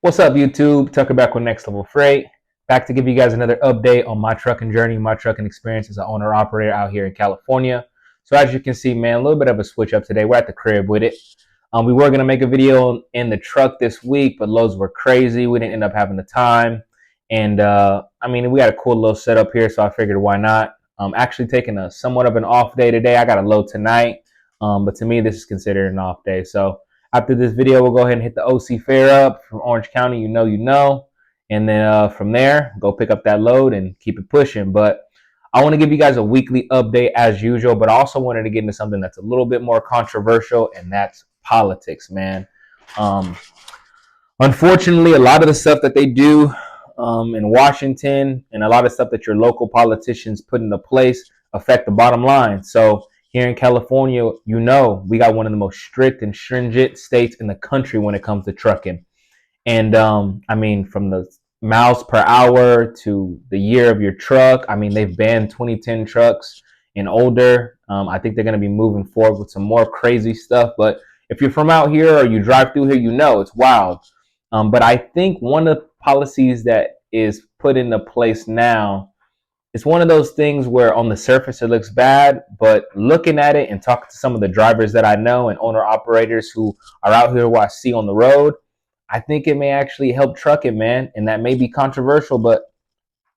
What's up, YouTube? Tucker back with Next Level Freight. Back to give you guys another update on my trucking journey, my trucking experience as an owner operator out here in California. So as you can see, man, a little bit of a switch up today. We're at the crib with it. We were gonna make a video in the truck this week, but loads were crazy. We didn't end up having the time, and we got a cool little setup here, so I figured why not. Actually taking a somewhat of an off day today. I got a load tonight, but to me this is considered an off day. So after this video, we'll go ahead and hit the OC Fair up from Orange County. You know. And then from there, go pick up that load and keep it pushing. But I want to give you guys a weekly update as usual, but I also wanted to get into something that's a little bit more controversial, and that's politics, man. Um, Unfortunately, a lot of the stuff that they do in Washington and a lot of stuff that your local politicians put into place affect the bottom line. So here in California, we got one of the most strict and stringent states in the country when it comes to trucking. And from the miles per hour to the year of your truck, they've banned 2010 trucks and older. I think they're going to be moving forward with some more crazy stuff. But if you're from out here or you drive through here, it's wild. But I think one of the policies that is put into place now, it's one of those things where on the surface it looks bad, but looking at it and talking to some of the drivers that I know and owner operators who are out here who I see on the road, I think it may actually help trucking, man. And that may be controversial, but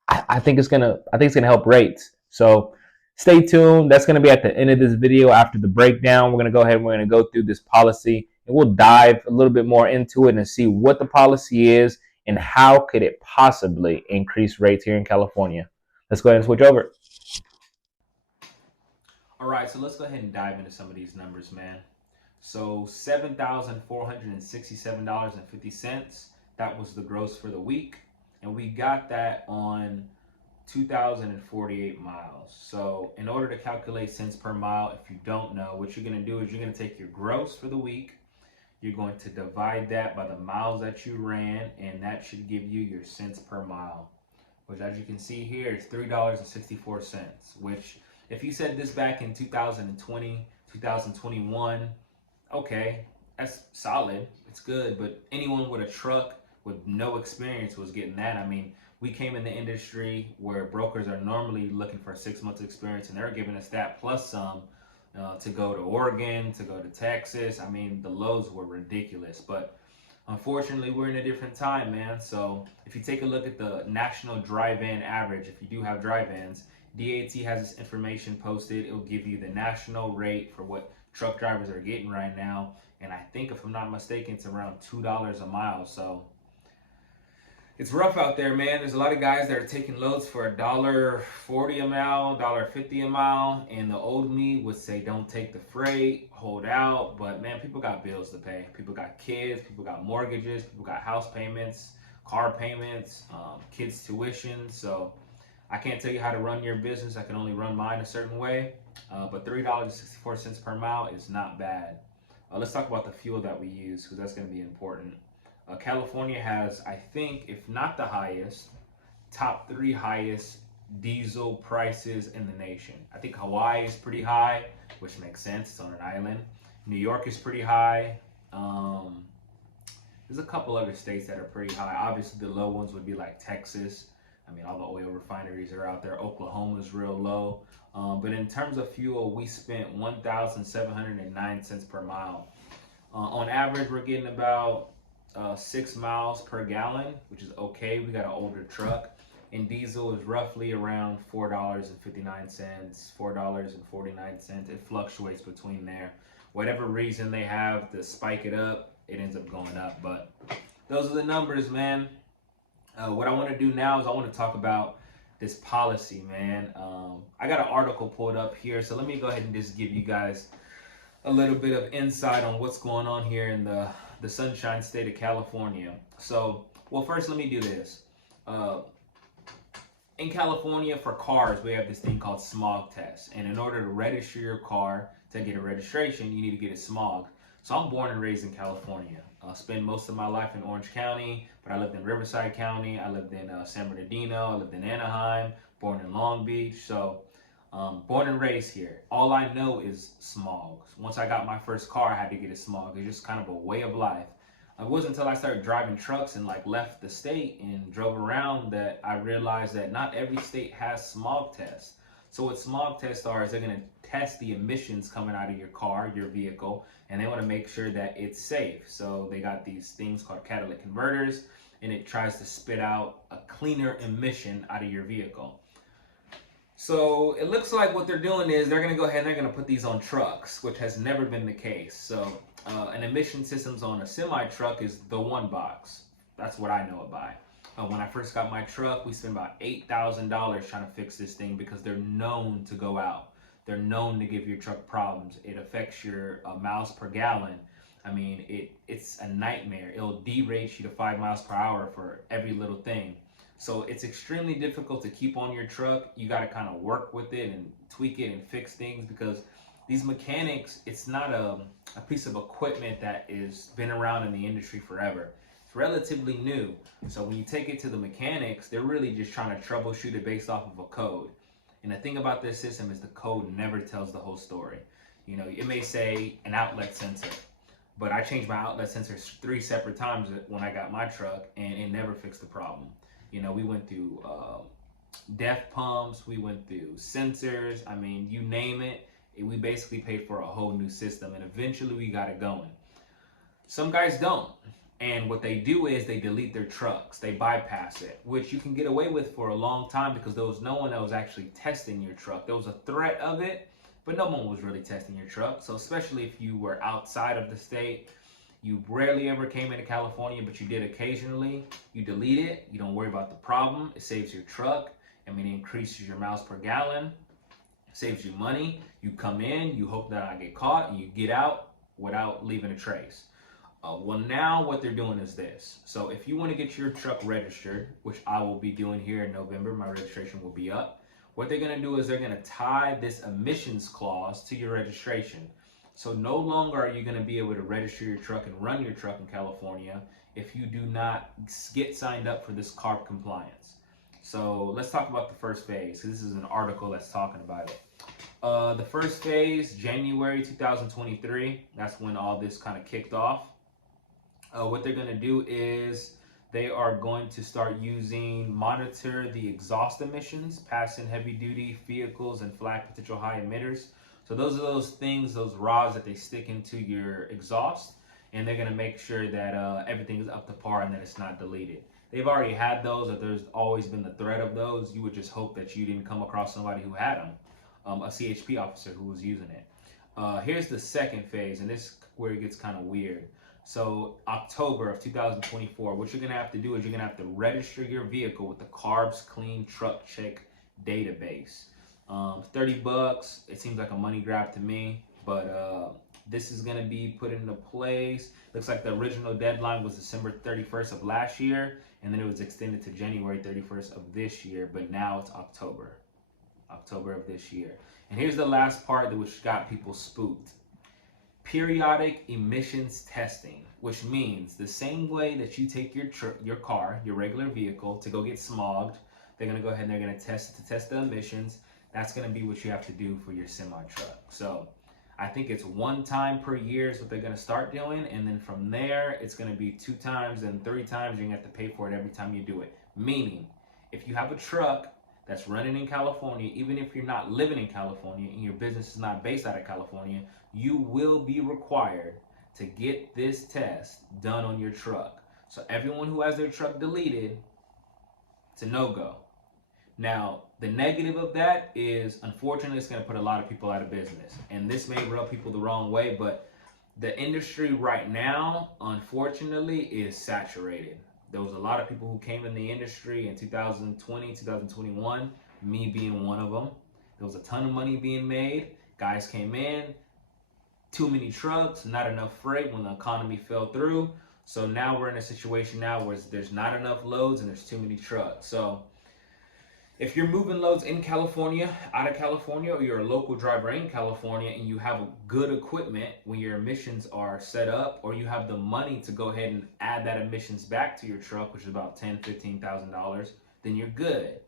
I think it's gonna help rates. So stay tuned. That's gonna be at the end of this video after the breakdown. We're gonna go ahead and we're gonna go through this policy and we'll dive a little bit more into it and see what the policy is and how could it possibly increase rates here in California. Let's go ahead and switch over. All right, so let's go ahead and dive into some of these numbers, man. So $7,467.50. That was the gross for the week. And we got that on 2,048 miles. So in order to calculate cents per mile, if you don't know, what you're going to do is you're going to take your gross for the week. You're going to divide that by the miles that you ran, and that should give you your cents per mile, which as you can see here is $3.64, which if you said this back in 2020, 2021, okay, that's solid. It's good, but anyone with a truck with no experience was getting that. We came in the industry where brokers are normally looking for 6 months experience, and they're giving us that plus some to go to Oregon, to go to Texas. The loads were ridiculous, but unfortunately, we're in a different time, man. So if you take a look at the national drive-in average, if you do have drive-ins, DAT has this information posted. It'll give you the national rate for what truck drivers are getting right now. And I think, if I'm not mistaken, it's around $2 a mile. So it's rough out there, man. There's a lot of guys that are taking loads for $1.40 a mile, $1.50 a mile, and the old me would say don't take the freight, hold out. But man, people got bills to pay. People got kids, people got mortgages, people got house payments, car payments, kids' tuition. So I can't tell you how to run your business. I can only run mine a certain way. But $3.64 per mile is not bad. Let's talk about the fuel that we use, because that's going to be important. California has, I think, if not the highest, top three highest diesel prices in the nation. I think Hawaii is pretty high, which makes sense. It's on an island. New York is pretty high. There's a couple other states that are pretty high. Obviously, the low ones would be like Texas. All the oil refineries are out there. Oklahoma is real low. But in terms of fuel, we spent 1,709 cents per mile. On average, we're getting about 6 miles per gallon, which is okay. We got an older truck, and diesel is roughly around $4.59, $4.49. It fluctuates between there. Whatever reason they have to spike it up, it ends up going up. But those are the numbers, man. What I want to do now is I want to talk about this policy, man. I got an article pulled up here, so let me go ahead and just give you guys a little bit of insight on what's going on here in the Sunshine State of California. So, well, first let me do this. In California, for cars, we have this thing called smog test. And in order to register your car, to get a registration, you need to get it smogged. So I'm born and raised in California. I spent most of my life in Orange County, but I lived in Riverside County. I lived in San Bernardino. I lived in Anaheim, born in Long Beach. So born and raised here. All I know is smog. Once I got my first car, I had to get it smog. It's just kind of a way of life. It wasn't until I started driving trucks and like left the state and drove around that I realized that not every state has smog tests. So what smog tests are is they're going to test the emissions coming out of your car, your vehicle, and they want to make sure that it's safe. So they got these things called catalytic converters, and it tries to spit out a cleaner emission out of your vehicle. So it looks like what they're doing is they're going to go ahead and they're going to put these on trucks, which has never been the case. So an emission systems on a semi truck is the one box. That's what I know it by. When I first got my truck, we spent about $8,000 trying to fix this thing because they're known to go out. They're known to give your truck problems. It affects your miles per gallon. I mean, it's a nightmare. It'll derate you to 5 miles per hour for every little thing. So it's extremely difficult to keep on your truck. You got to kind of work with it and tweak it and fix things because these mechanics, it's not a piece of equipment that is been around in the industry forever. It's relatively new. So when you take it to the mechanics, they're really just trying to troubleshoot it based off of a code. And the thing about this system is the code never tells the whole story. You know, it may say an outlet sensor, but I changed my outlet sensors 3 separate times when I got my truck, and it never fixed the problem. You know, we went through DEF pumps, we went through sensors. I mean, you name it. We basically paid for a whole new system, and eventually we got it going. Some guys don't. And what they do is they delete their trucks. They bypass it, which you can get away with for a long time because there was no one that was actually testing your truck. There was a threat of it, but no one was really testing your truck. So especially if you were outside of the state, you rarely ever came into California, but you did occasionally. You delete it. You don't worry about the problem. It saves your truck. I mean, it increases your miles per gallon. It saves you money. You come in, you hope that I get caught, and you get out without leaving a trace. Well, now what they're doing is this. So if you want to get your truck registered, which I will be doing here in November, my registration will be up. What they're going to do is they're going to tie this emissions clause to your registration. So no longer are you going to be able to register your truck and run your truck in California if you do not get signed up for this CARB compliance. So let's talk about the first phase. This is an article that's talking about it. The first phase, January 2023, that's when all this kind of kicked off. What they're going to do is they are going to start monitor the exhaust emissions, passing heavy duty vehicles and flag potential high emitters. So those are those things, those rods that they stick into your exhaust, and they're going to make sure that everything is up to par and that it's not deleted. They've already had those, or there's always been the threat of those. You would just hope that you didn't come across somebody who had them, a CHP officer who was using it. Here's the second phase, and this is where it gets kind of weird. So October of 2024, what you're going to have to do is you're going to have to register your vehicle with the CARB's Clean Truck Check database. $30, it seems like a money grab to me, but this is going to be put into place. Looks like the original deadline was December 31st of last year, and then it was extended to January 31st of this year, but now it's October of this year. And here's the last part which got people spooked. Periodic emissions testing, which means the same way that you take your car, your regular vehicle, to go get smogged, they're going to go ahead and they're going to test the emissions. That's going to be what you have to do for your semi truck. So I think it's 1 time per year is what they're going to start doing, and then from there it's going to be 2 times and 3 times. You're going to have to pay for it every time you do it. Meaning, if you have a truck that's running in California, even if you're not living in California and your business is not based out of California, you will be required to get this test done on your truck. So everyone who has their truck deleted, it's a no-go. Now, the negative of that is, unfortunately, it's going to put a lot of people out of business. And this may rub people the wrong way, but the industry right now, unfortunately, is saturated. There was a lot of people who came in the industry in 2020, 2021, me being one of them. There was a ton of money being made. Guys came in, too many trucks, not enough freight when the economy fell through. So now we're in a situation now where there's not enough loads and there's too many trucks. So if you're moving loads in California, out of California, or you're a local driver in California and you have good equipment when your emissions are set up, or you have the money to go ahead and add that emissions back to your truck, which is about $10,000, $15,000, then you're good.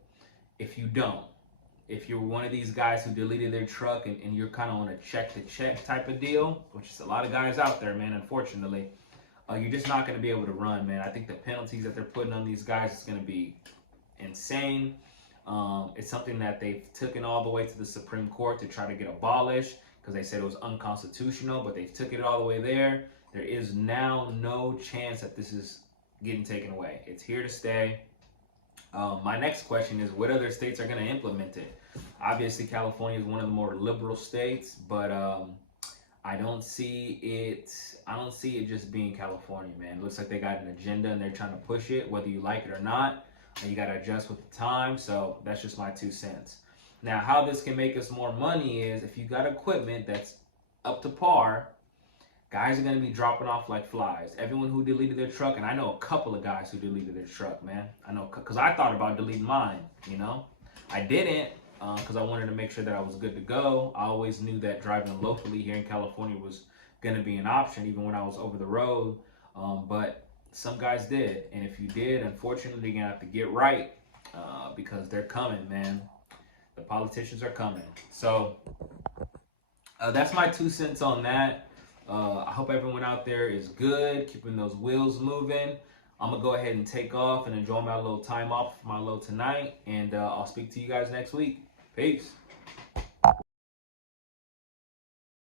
If you don't, if you're one of these guys who deleted their truck and you're kind of on a check-to-check type of deal, which is a lot of guys out there, man, unfortunately, you're just not going to be able to run, man. I think the penalties that they're putting on these guys is going to be insane. It's something that they've taken all the way to the Supreme Court to try to get abolished because they said it was unconstitutional, but they've took it all the way there. There is now no chance that this is getting taken away. It's here to stay. My next question is, what other states are going to implement it? Obviously, California is one of the more liberal states, but I don't see it. I don't see it just being California, man. It looks like they got an agenda and they're trying to push it, whether you like it or not. And you got to adjust with the time. So that's just my 2 cents. Now, how this can make us more money is if you got equipment that's up to par, guys are going to be dropping off like flies. Everyone who deleted their truck, and I know a couple of guys who deleted their truck, man. I know, because I thought about deleting mine, you know. I didn't, because I wanted to make sure that I was good to go. I always knew that driving locally here in California was going to be an option, even when I was over the road. But some guys did, and if you did, unfortunately, you're going to have to get right, because they're coming, man. The politicians are coming. So that's my 2 cents on that. I hope everyone out there is good, keeping those wheels moving. I'm going to go ahead and take off and enjoy my little time off for my little tonight. And I'll speak to you guys next week. Peace.